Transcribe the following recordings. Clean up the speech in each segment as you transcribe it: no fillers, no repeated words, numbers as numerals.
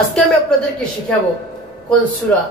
আজকে আমি আপনাদেরকে শিখাবো কোন সূরা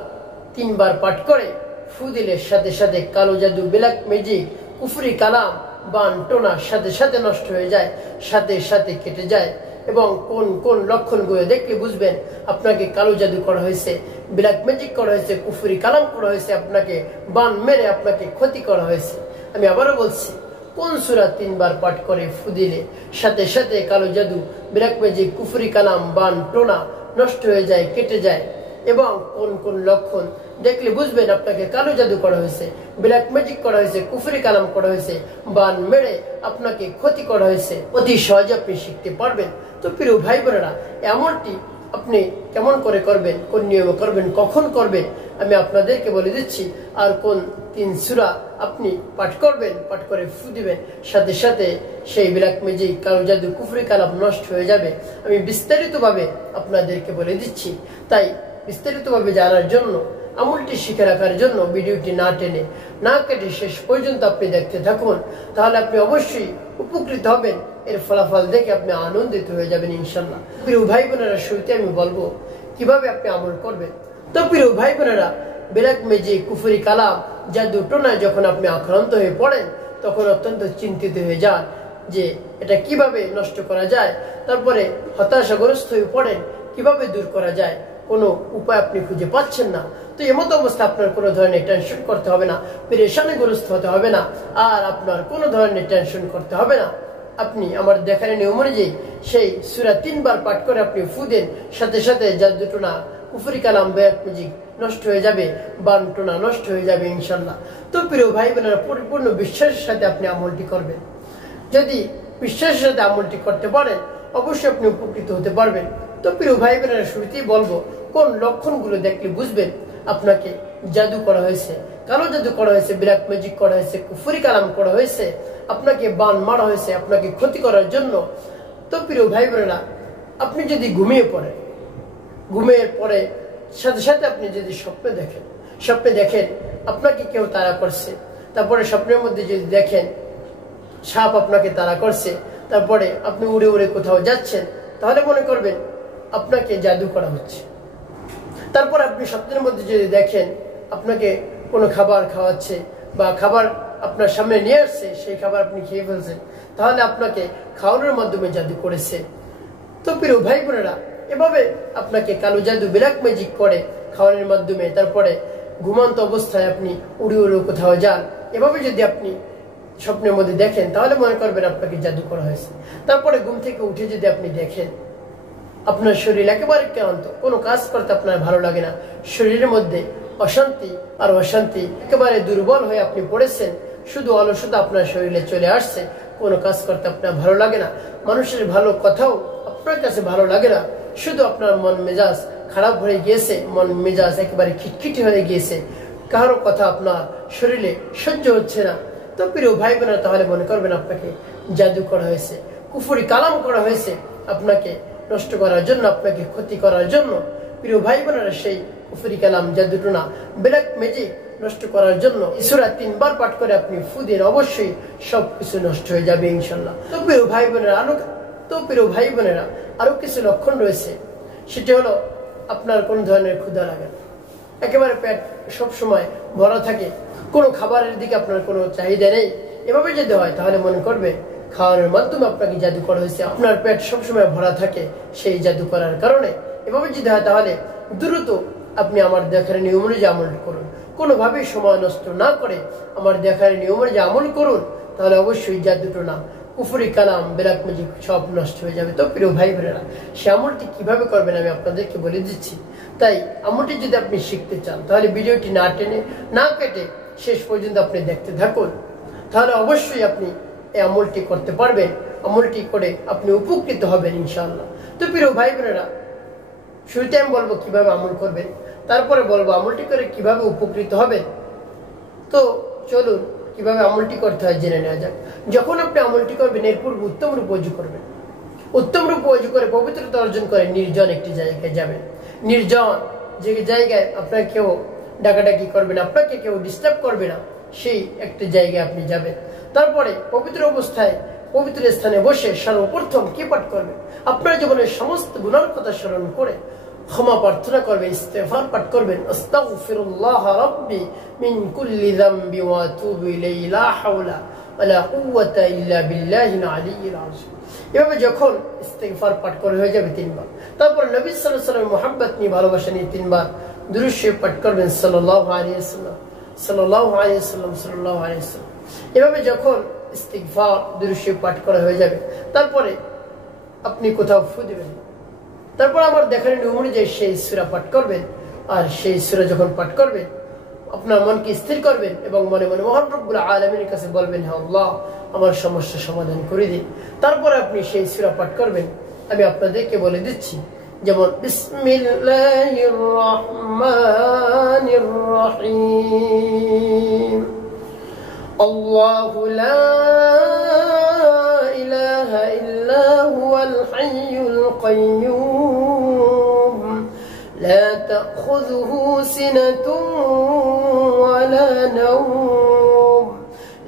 তিনবার পাঠ করে ফু দিলে সাথে সাথে কালো জাদু, ব্ল্যাক ম্যাজিক, কুফরি কালাম, বান টোনা সাথে সাথে নষ্ট হয়ে যায়, সাথে সাথে কেটে যায়, এবং কোন কোন লক্ষণগুলো দেখলে বুঝবেন আপনাকে কালো জাদু করা হয়েছে, ব্ল্যাক ম্যাজিক করা হয়েছে, কুফরি কালাম করা হয়েছে, আপনাকে বান মেরে আপনাকে ক্ষতি করা হয়েছে। আমি আবারও বলছি, কোন সূরা তিনবার পাঠ করে ফু দিলে সাথে সাথে কালো জাদু, ব্ল্যাক ম্যাজিক, কুফরি কালাম, বান টোনা নষ্ট হয়ে যায়, কেটে যায়, এবং কোন কোন লক্ষণ দেখলে বুঝবেন আপনাকে কালো জাদু করা হয়েছে, ব্ল্যাক ম্যাজিক করা হয়েছে, কুফরি কালাম করা হয়েছে, বান মেরে আপনাকে ক্ষতি করা হয়েছে। অতি সহজে আপনি শিখতে পারবেন। তো প্রিয় ভাই বোনেরা, এমনটি আপনি কেমন করে করবেন, কোন নিয়মে করবেন, কখন করবেন, আমি আপনাদেরকে বলে দিচ্ছি। আর কোন তিন সূরা আপনি পাঠ করবেন, পাঠ করে ফু দিবেন, সাথে সাথে সেই ব্ল্যাক ম্যাজিক, কালো জাদু, কুফরি কালাম নষ্ট হয়ে যাবে, আমি বিস্তারিতভাবে আপনাদেরকে বলে দিচ্ছি। তাই বিস্তারিতভাবে জানার জন্য, আমলটি শিখে রাখার জন্য ভিডিওটি না টেনে না কেটে শেষ পর্যন্ত আপনি দেখতে থাকুন, তাহলে আপনি অবশ্যই উপকৃত হবেন। এর ফলাফল দেখে আপনি আনন্দিত হয়ে যাবেন ইনশাল্লাহ। প্রিয় ভাই বোনেরা, শুরুতে আমি বলবো কিভাবে আপনি আমল করবেন। তো প্রিয় ভাই বোনেরা, ব্ল্যাক ম্যাজিক, কুফরি কালাম, জাদু টোনায় যখন আপনি আক্রান্ত হয়ে পড়েন, তখন অত্যন্ত চিন্তিত হয়ে যান যে এটা কিভাবে নষ্ট করা যায়, তারপরে হতাশাগ্রস্ত হয়ে পড়েন, কিভাবে দূর করা যায়, কোনো উপায় আপনি খুঁজে পাচ্ছেন না। তো এমত অবস্থা আপনার কোনো ধরনের টেনশন করতে হবে না, পেরেশানিগ্রস্ত হতে হবে না, আর আপনার কোনো ধরনের টেনশন করতে হবে না। আপনি আমার দেখার নিয়ম অনুযায়ী সেই সূরা তিনবার পাঠ করে আপনি ফু দেন, সাথে সাথে জাদু টোনা, কুফরি কালাম, ব্ল্যাক ম্যাজিক নষ্ট হয়ে যাবে, বান টোনা নষ্ট হয়ে যাবে ইনশাল্লাহ। তো প্রিয় ভাই বোনেরা, পরিপূর্ণ বিশ্বাসের সাথে আপনি আমলটি করবেন। যদি বিশ্বাসের সাথে আমলটি করতে পারেন, অবশ্যই আপনি উপকৃত হতে পারবেন। তো প্রিয় ভাই বোনেরা, শুরুতেই বলবো কোন লক্ষণগুলো দেখলে বুঝবেন আপনাকে জাদু করা হয়েছে, কালো জাদু করা হয়েছে, ব্ল্যাক ম্যাজিক করা হয়েছে, কুফরি কালাম করা হয়েছে, আপনাকে বান মারা হয়েছে আপনাকে ক্ষতি করার জন্য। তো প্রিয় ভাই বোনেরা, আপনি যদি ঘুমিয়ে পড়েন, ঘুমিয়ে পড়ে সাথে সাথে আপনি যদি স্বপ্নে দেখেন আপনাকে কেউ তাড়া করছে, তারপরে স্বপ্নের মধ্যে যদি দেখেন সাপ আপনাকে তাড়া করছে, তারপরে আপনি উড়ে উড়ে কোথাও যাচ্ছেন, তাহলে মনে করবেন আপনাকে জাদু করা হচ্ছে। তারপর আপনি স্বপ্নের মধ্যে যদি দেখেন আপনাকে কোনো খাবার খাওয়াচ্ছে, বা খাবার আপনার সামনে নিয়ে আসছে, সেই খাবার আপনি খেয়ে ফেলছেন, তাহলে আপনাকে খাওয়ানোর মাধ্যমে জাদু করেছে। তো প্রিয় ভাই বোনেরা, এভাবে আপনাকে কালো জাদু, ব্ল্যাক ম্যাজিক করে খাওয়ানোর মাধ্যমে, তারপরে ঘুমন্ত অবস্থায় আপনি উড়ে উড়ে কোথাও যান, এভাবে যদি আপনি স্বপ্নের মধ্যে দেখেন, তাহলে মনে করবেন আপনাকে জাদু করা হয়েছে। তারপরে ঘুম থেকে উঠে যদি আপনি দেখেন আপনার শরীর একেবারে ক্লান্ত, কোনো কাজ করতে আপনার ভালো লাগে না, শরীরের মধ্যে অশান্তি আর অশান্তি, একেবারে দুর্বল হয়ে আপনি পড়েছেন, শুধু অলসতা আপনার শরীরে চলে আসছে, কোনো কাজ করতে আপনার ভালো লাগে না, মানুষের ভালো কথাও আপনার কাছে ভালো লাগে না, শুধু আপনার মন মেজাজ খারাপ হয়ে গিয়েছে, মন মেজাজ একেবারে খিটখিটি হয়ে গিয়েছে, কারো কথা আপনার শরীরে সহ্য হচ্ছে না। তো প্রিয় ভাই বোনেরা, তাহলে মনে করবেন আপনাকে জাদু করা হয়েছে, কুফরি কালাম করা হয়েছে আপনাকে নষ্ট করার জন্য, আপনাকে ক্ষতি করার জন্য। প্রিয় ভাই বোনেরা, সেই কুফরি কালাম, জাদু টোনা, ব্ল্যাক ম্যাজিক নষ্ট করার জন্য সূরা তিনবার পাঠ করে আপনি ফু দেন, অবশ্যই সবকিছু নষ্ট হয়ে যাবে ইনশাল্লাহ। তো প্রিয় ভাই বোনেরা, আরো কিছু লক্ষণ রয়েছে। সেটি হলো আপনার কোন ধরনের ক্ষুধা লাগে না, একেবারে পেট সবসময় ভরা থাকে, কোনো খাবারের দিকে আপনার কোনো চাহিদা নেই, এভাবে যদি হয় তাহলে মনে করবে খাওয়ানোর মাধ্যমে আপনাকে জাদু করা হয়েছে। আপনার পেট সবসময় ভরা থাকে সেই জাদু করার কারণে, এভাবে যদি হয় তাহলে দ্রুত আপনি আমার দেখার নিয়ম অনুযায়ী আমল করুন, কোনোভাবেই সময় নষ্ট না করে আমার দেখার নিয়ম অনুযায়ী আমল করুন, তাহলে অবশ্যই জাদু টোনা, কুফরি কালাম, ব্ল্যাক ম্যাজিক সব নষ্ট হয়ে যাবে। তো প্রিয় ভাই বোনেরা, সে আমলটি কিভাবে করবেন আমি আপনাদেরকে বলে দিচ্ছি। তাই আমলটি যদি আপনি শিখতে চান, তাহলে ভিডিওটি না টেনে না কেটে শেষ পর্যন্ত আপনি দেখতে থাকুন, তাহলে অবশ্যই আপনি এই আমলটি করতে পারবেন, আমলটি করে আপনি উপকৃত হবেন ইনশাআল্লাহ। তো প্রিয় ভাই বোনেরা, শুরুতে আমি বলবো কিভাবে আমল করবেন, তারপরে বলবো আমলটি করে কিভাবে উপকৃত হবেন। তো চলুন কিভাবে আমলটি করতে হয় জেনে নেওয়া যাক। যখন আপনি আমলটি করবেন, এর পূর্বে উত্তম রূপ ওযু করবেন, উত্তম রূপ ওযু করে পবিত্রতা অর্জন করে নির্জন একটি জায়গায় যাবেন, নির্জন যে জায়গায় আপনার কেউ ডাকাডাকি করবে না, আপনাকে কেউ ডিস্টার্ব করবে না, সেই একটি জায়গায় আপনি যাবেন। তারপরে পবিত্র অবস্থায় পবিত্র স্থানে বসে সর্বপ্রথম কি পাঠ করবেন? আপনার জীবনের সমস্ত গুনার কথা স্মরণ করে ক্ষমা প্রার্থনা করবেন, ইস্তেগফার পাঠ করবেন, আস্তাগফিরুল্লাহ রাব্বি মিন কুল্লি যামবি ওয়া আতুবু ইলাইহি লা হাওলা ওয়া লা কুওয়াতা ইল্লা বিল্লাহিল আলিয়্যিল আযীম। এভাবে যখন ইস্তেগফার পাঠ করে হয়ে যাবে 3 বার, তারপর নবী সাল্লাল্লাহু আলাইহি ওয়াসাল্লামের মুহাব্বত নিয়ে ভালোবাসা নিয়ে 3 বার দুরূদ শরীফ পাঠ করবেন, সাল্লাল্লাহু আলাইহি ওয়াসাল্লাম সাল্লাল্লাহু আলাইহি ওয়াসাল্লাম সাল্লাল্লাহু আলাইহি ওয়াসাল্লাম। এভাবে যখন ইস্তিগফার দুরূদ শরীফ পাঠ করা হয়ে যাবে, তারপরে আপনি কোথাও ফু দিবেন, তারপর আমার দেখার নিয়ম অনুযায়ী সেই সূরা পাঠ করবেন। আর সেই সূরা যখন পাঠ করবেন, আপনার মনকে স্থির করবেন এবং মনে মনে মহান রব্বুল আলামিনের কাছে বলবেন, হে আল্লাহ, আমার সমস্যা সমাধান করে দিন। তারপরে আপনি সেই সূরা পাঠ করবেন। আমি আপনাদেরকে বলে দিচ্ছি, যেমন বিসমিল্লাহির রহমানির রহিম, আল্লাহু লা ইলাহা ইল্লা হুয়াল হাইয়ুল কাইয়্যুম لا تأخذه سنة ولا نوم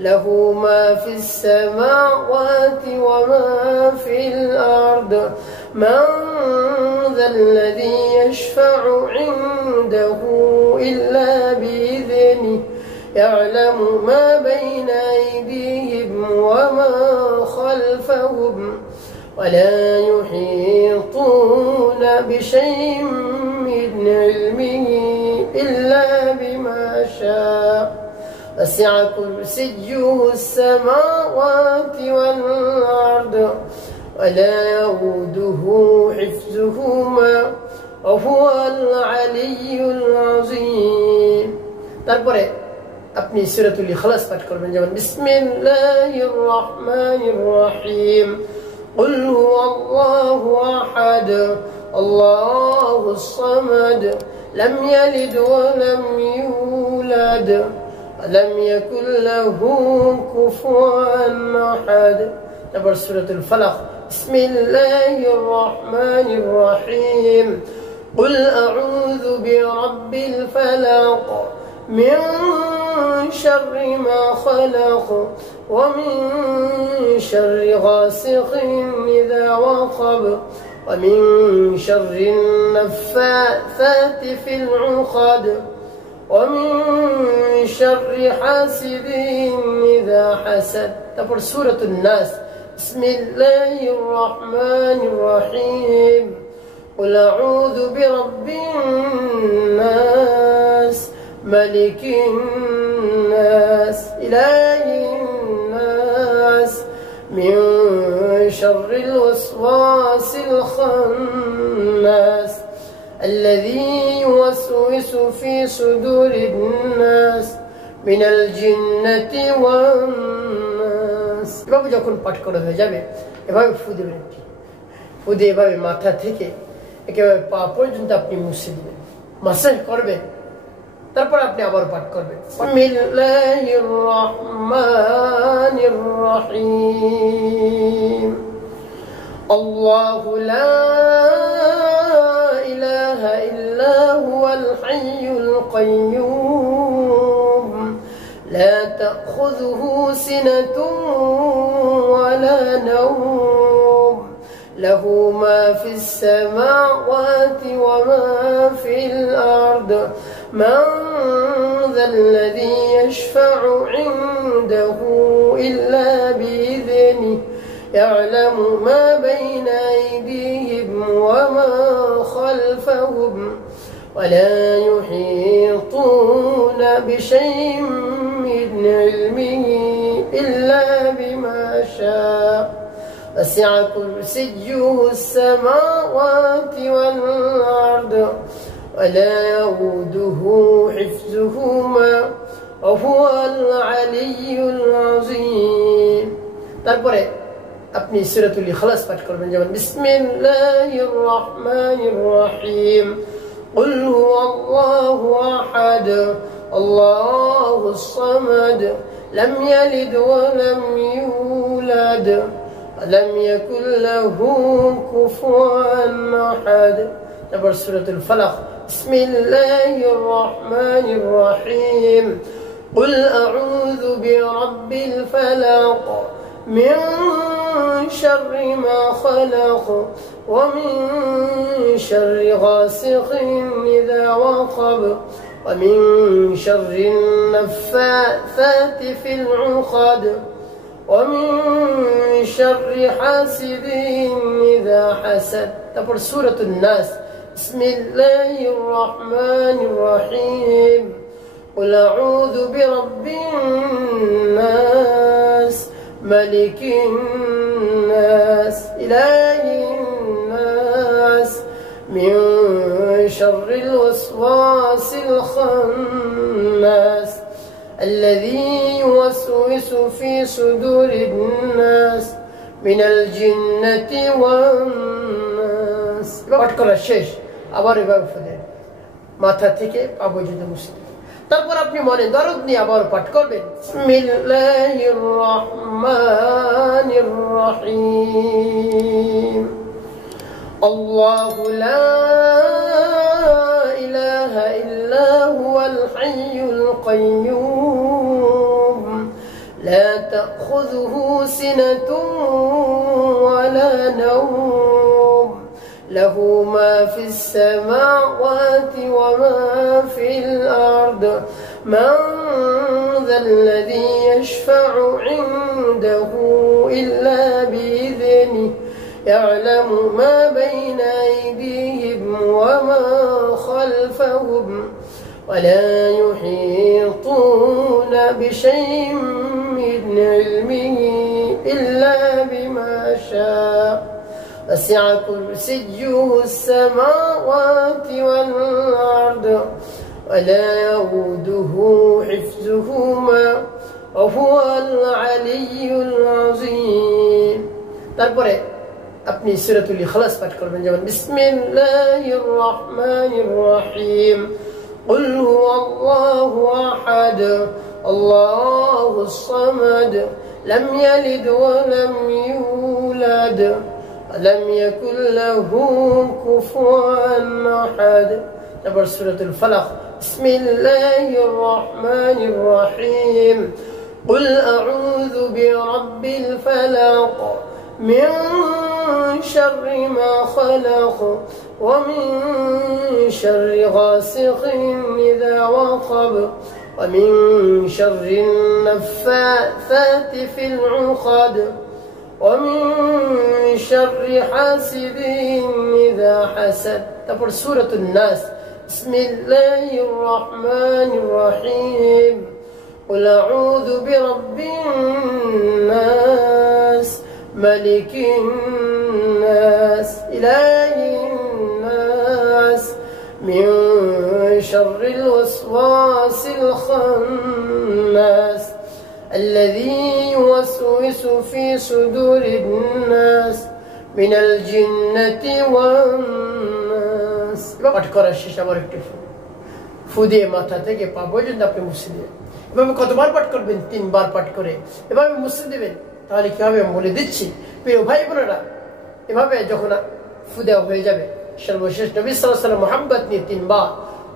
له ما في السماوات وما في الأرض من ذا الذي يشفع عنده إلا بإذنه يعلم ما بين أيديهم وما خلفهم ولا يحيطون بشيء من علمه إلا بما شاء وسع كرسيه السماوات والأرض ولا يؤوده حفظهما وهو العلي العظيم। তারপরে আপনি সূরাতুল ইখলাস পাঠ করবেন, যেমন বিসমিল্লাহির রহমানির রহিম, قل هو الله أحد الله الصمد لم يلد ولم يولد ولم يكن له كفوا أحد। তারপর সূরাতুল ফালাক, বিসমিল্লাহির রহমানির রহিম, قل أعوذ برب الفلق من شر ما خلق ومن شر غاسق إذا وقب ومن شر النفاثات في العقد ومن شر حاسد إذا حسد. تقول سورة الناس، بسم الله الرحمن الرحيم، قل أعوذ برب الناس ملك الناس إله الناس من شر الوسواس الخناس الذي يوسوس في صدور الناس من الجنة والناس। এভাবে যখন পাঠ করা হয়ে যাবে, এভাবে ফু দেবেন, ফু দিয়ে এভাবে মাথা থেকে একেবারে পা পর্যন্ত আপনি মুছে দিবেন, মাসাজ করবেন। তারপর আপনি আবার পাঠ করবেন, বিসমিল্লাহির রহমানির রহিম, আল্লাহু লা ইলাহা ইল্লা হুয়াল হাইয়ুল কাইয়্যুম لا تأخذه سنة ولا نوم له ما في السماوات وما في الأرض من ذا الذي يشفع عنده إلا بإذنه يعلم ما بين أيديهم وما خلفهم ولا يحيطون بشيء من علمه إلا بما شاء وسع كرسيه السماوات والأرض ولا يؤوده حفظهما وهو العلي العظيم। তারপরে আপনি সূরাতুল ইখলাস পাঠ করবেন, যেমন বিসমিল্লাহির রহমানির রহিম, قل هو الله أحد الله الصمد لم يلد ولم يولد ولم يكن له كفوا أحد. তারপর সূরাতুল ফালাক, বিসমিল্লাহির রহমানির রহিম, قل أعوذ برب الفلق من شر ما خلق ومن شر غاسق إذا وقب ومن شر النفاثات في العقد ومن شر حاسد إذا حسد. তারপর সূরাতুন নাস, বিসমিল্লাহির রহমানির রহিম, قل أعوذ برب الناس ملك الناس إله الناس من شر الوسواس الخناس الذي يوسوس في صدور الناس من الجنة والناس. পাঠ করা শেষ, আবার এভাবে ফেলেন মাথা থেকে পা পর্যন্ত মুছে। তারপর আপনি মনে দরদ নিয়ে আবার পাঠ করবেন, বিসমিল্লাহির রহমানির রহিম, আল্লাহু লা ইলাহা ইল্লা হুয়াল হাইয়ুল কাইয়্যুম লা তাখুযুহু সিনাতুন ওয়ালা নাওম লাহু মা ফিস সামাওয়াতি ওয়া মা ফিল আরদ মান যাল্লাযী ইয়াশফা'ু ইনদাহু ইল্লা বিইذনিহি يعلم ما بين أيديهم وما خلفهم ولا يحيطون بشيء من علمه إلا بما شاء وسع كرسيه السماوات والأرض ولا يؤوده حفظهما وهو العلي العظيم. তারপরে আপনি সূরাতুল ইখলাস পাঠ করবেন, যেমন বিসমিল্লাহির রহমানির রহিম, কুল হুয়াল্লাহু আহাদ আল্লাহুস সামাদ লাম ইয়ালিদ ওয়া লাম ইউলাদ ওয়া লাম ইয়াকুল লাহু কুফুয়ান আহাদ. তারপর সূরাতুল ফালাক, বিসমিল্লাহির রহমানির রহিম, কুল আউযু বিরাব্বিল ফালাক من شر ما خلق ومن شر غاسق إذا وقب ومن شر النفاثات في العقد ومن شر حاسد إذا حسد. তারপর সূরাতুন নাস, বিসমিল্লাহির রহমানির রহিম, قل أعوذ برب الناس ملك الناس إله الناس من شر الوسواس الخناس الذي يوسوس في صدور الناس من الجنة والناس. পাঠ করার শেষ আবার একটু ফু দিয়ে মাথা থেকে পা পর্যন্ত আপনি মুছে দিবেন। এভাবে কতবার পাঠ করবেন? 3 বার পাঠ করে এভাবে মুছে দিবেন। তাহলে কি হবে বলে দিচ্ছি প্রিয় ভাই বোনেরা, এভাবে যখন ফু দেওয়া হয়ে যাবে, সর্বশেষ নবী সাল্লাল্লাহু আলাইহি ওয়াসাল্লাম মুহাম্মদ নিয়ে 3 বার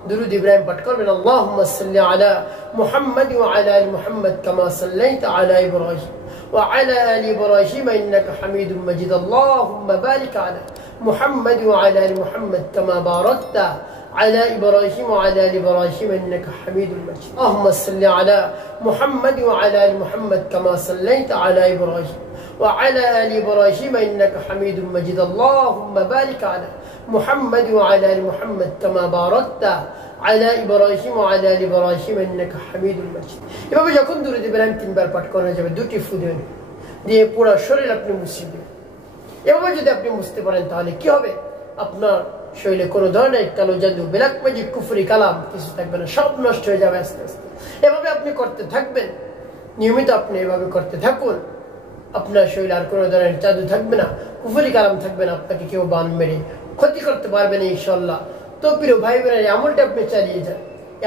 দুরূদ ইব্রাহিম পাঠ করবেন, আল্লাহুম্মা সাল্লি আলা মুহাম্মাদ ওয়া আলা আলি মুহাম্মাদ কামা সাল্লাইতা আলা ইব্রাহিম ওয়া আলা আলি ইব্রাহিম ইন্নাকা হামিদুম মাজিদ, আল্লাহুম্মা বারিক আলা মুহাম্মাদ ওয়া আলা আলি মুহাম্মাদ কামা বারাকতা على إبراهيم وعلى آل إبراهيم إنك حميد مجيد. اللهم صل على محمد وعلى آل محمد كما صليت على إبراهيم وعلى آل إبراهيم إنك حميد مجيد. اللهم بارك على محمد وعلى آل محمد كما باركت على إبراهيم وعلى آل إبراهيم إنك حميد مجيد. এভাবে যখন দুরূদ ইব্রাহিম 3 বার পাঠ করা যাবে, 2টি ফু দেবেন, দিয়ে পুরো শরীর আপনি মুছে দেবেন। এভাবে যদি আপনি মুছতে পারেন তাহলে কি হবে? আপনার শরীরে কোনো ধরনের কালো জাদু, ব্ল্যাক ম্যাজিক, কুফরি কালাম কিছু থাকবে না, সব নষ্ট হয়ে যাবে আস্তে আস্তে। এভাবে আপনি করতে থাকবেন, নিয়মিত আপনি এভাবে করতে থাকুন, আপনার শরীরে আর কোনো ধরনের জাদু থাকবে না, কুফরি কালাম থাকবে না, আপনাকে কেউ বান মেরে ক্ষতি করতে পারবে না ইনশাআল্লাহ। তো প্রিয় ভাই বোনেরা, আমলটা আপনি চালিয়ে যান,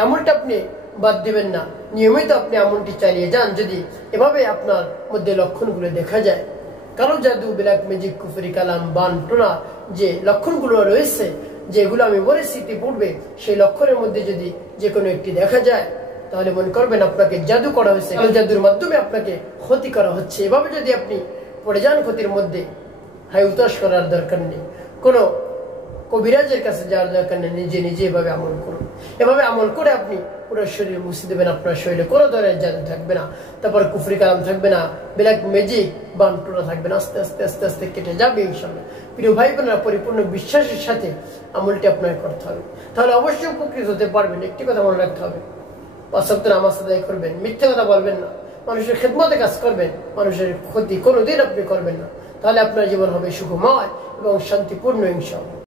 আমলটা আপনি বাদ দিবেন না, নিয়মিত আপনি আমলটি চালিয়ে যান। যদি এভাবে আপনার মধ্যে লক্ষণগুলো দেখা যায়, কালো জাদু, ব্ল্যাক ম্যাজিক, কুফরি কালাম, বান টোনা যে লক্ষণগুলো রয়েছে, যেগুলো আমি বলেছি ইতিপূর্বে, সেই লক্ষণের মধ্যে যদি যে কোনো একটি দেখা যায়, তাহলে মনে করবেন আপনাকে জাদু করা হয়েছে, কালো জাদুর মাধ্যমে আপনাকে ক্ষতি করা হচ্ছে। এভাবে যদি আপনি পড়ে যান ক্ষতির মধ্যে, হাই উতাস করার দরকার নেই, কোনো কবিরাজের কাছে যাওয়ার দরকার নেই, নিজে নিজে এভাবে আমল করুন। এভাবে আমল করে আপনি পুরো শরীর মুছে দেবেন, আপনার শরীরে কোনো ধরনের জাদু থাকবে না, তারপর কুফরি কালাম থাকবে না, ব্ল্যাক ম্যাজিক বানটোনা থাকবে না, আস্তে আস্তে আস্তে আস্তে কেটে যাবে ইনশাআল্লাহ। প্রিয় ভাই বোনেরা, পরিপূর্ণ বিশ্বাসের সাথে আমলটি আপনাকে করতে হবে, তাহলে অবশ্যই উপকৃত হতে পারবেন। একটি কথা মনে রাখতে হবে, 5 ওয়াক্ত নামাজ আদায় করবেন, মিথ্যে কথা বলবেন না, মানুষের খেদমতে কাজ করবেন, মানুষের ক্ষতি কোনোদিন আপনি করবেন না, তাহলে আপনার জীবন হবে সুখময় এবং শান্তিপূর্ণ ইনশাআল্লাহ।